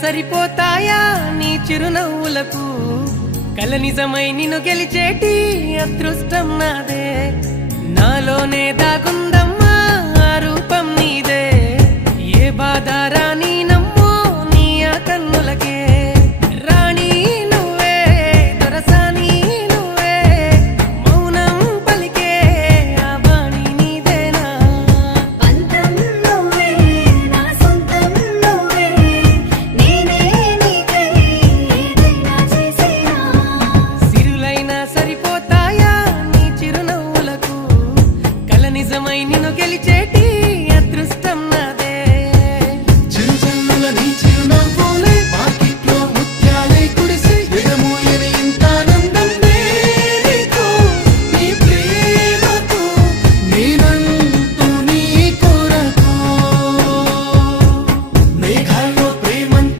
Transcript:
సరిపోతాయా నీ చిరునవ్వులకు కల నిజమై నిన్ను గెలిచేటి అదృష్టం నాదే నాలోనే దాగుందమ్మా ఆ రూపం నీదే ఏ బాధ రాని